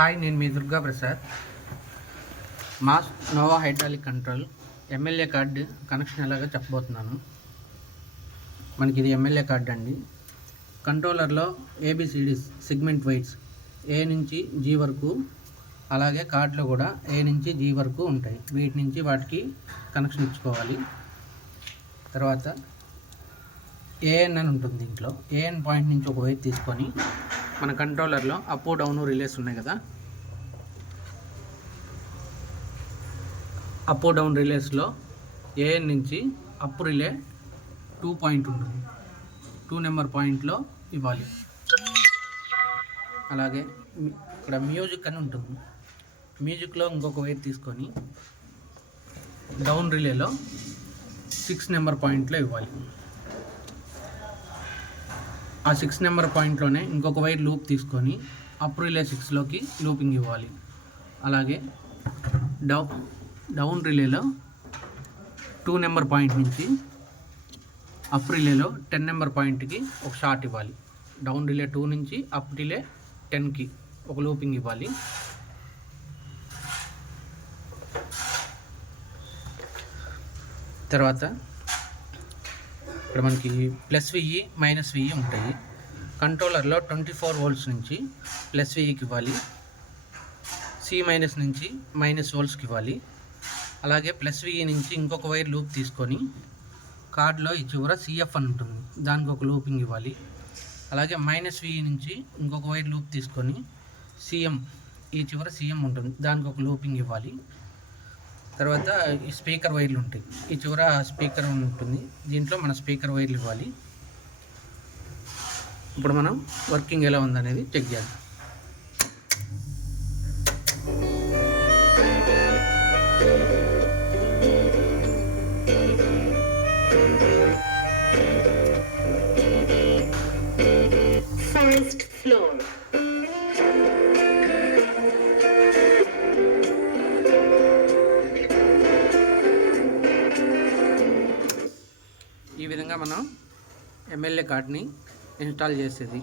Hi, నేను మీ దుర్గా ప్రసాద్. మాస్ నోవా hydraulic control MLA card connection ఎలాగో చెప్పబోతున్నాను. మనకి ఇది ఎమ్మెల్యే కార్డు అండి. కంట్రోలర్లో ఏబిసిడి సెగ్మెంట్ వైడ్స్ ఏ నుంచి జీ వరకు, అలాగే కార్డులో కూడా ఏ నుంచి జీ వరకు ఉంటాయి. వీటి నుంచి వాటికి కనెక్షన్ ఇచ్చుకోవాలి. తర్వాత ఏఎన్ అని ఉంటుంది. దీంట్లో ఏఎన్ పాయింట్ నుంచి ఒక వైర్ తీసుకొని మన కంట్రోలర్లో అప్ డౌన్ రిలేస్ ఉన్నాయి కదా, అప్ డౌన్ రిలేస్లో ఏఎన్ నుంచి అప్ రిలే 2 పాయింట్ ఉంటుంది. 2 నెంబర్ పాయింట్లో ఇవ్వాలి. అలాగే ఇక్కడ మ్యూజిక్ అని ఉంటుంది. మ్యూజిక్లో ఇంకొక వైర్ తీసుకొని డౌన్ రిలేలో 6 నెంబర్ పాయింట్లో ఇవ్వాలి. ఆ 6 నెంబర్ పాయింట్లోనే ఇంకొక వైర్ లూప్ తీసుకొని అప్ రిలే 6లోకి లూపింగ్ ఇవ్వాలి. అలాగే డౌన్ రిలేలో 2 నెంబర్ పాయింట్ నుంచి అప్ రిలేలో 10 నెంబర్ పాయింట్కి ఒక షార్ట్ ఇవ్వాలి. డౌన్ రిలే 2 నుంచి అప్ రిలే 10కి ఒక లూపింగ్ ఇవ్వాలి. తర్వాత ఇక్కడ మనకి +VE -VE ఉంటాయి. కంట్రోలర్లో 24 వోల్ట్స్ నుంచి +VEకి ఇవ్వాలి. C- నుంచి -వోల్ట్స్కి ఇవ్వాలి. అలాగే +VE నుంచి ఇంకొక వైర్ లూప్ తీసుకొని కార్డులో ఈ చివర CF అని ఉంటుంది, దానికి ఒక లూపింగ్ ఇవ్వాలి. అలాగే -VE నుంచి ఇంకొక వైర్ లూప్ తీసుకొని CM, ఈ చివర CM ఉంటుంది, దానికి ఒక లూపింగ్ ఇవ్వాలి. తర్వాత ఈ స్పీకర్ వైర్లు ఉంటాయి. ఈ చివర స్పీకర్ ఉంటుంది, దీంట్లో మన స్పీకర్ వైర్లు ఇవ్వాలి. ఇప్పుడు మనం వర్కింగ్ ఎలా ఉందనేది చెక్ చేద్దాం. First floor. ఈ విధంగా మనం ఎమ్మెల్యే కార్డ్ని ఇన్స్టాల్ చేసేది.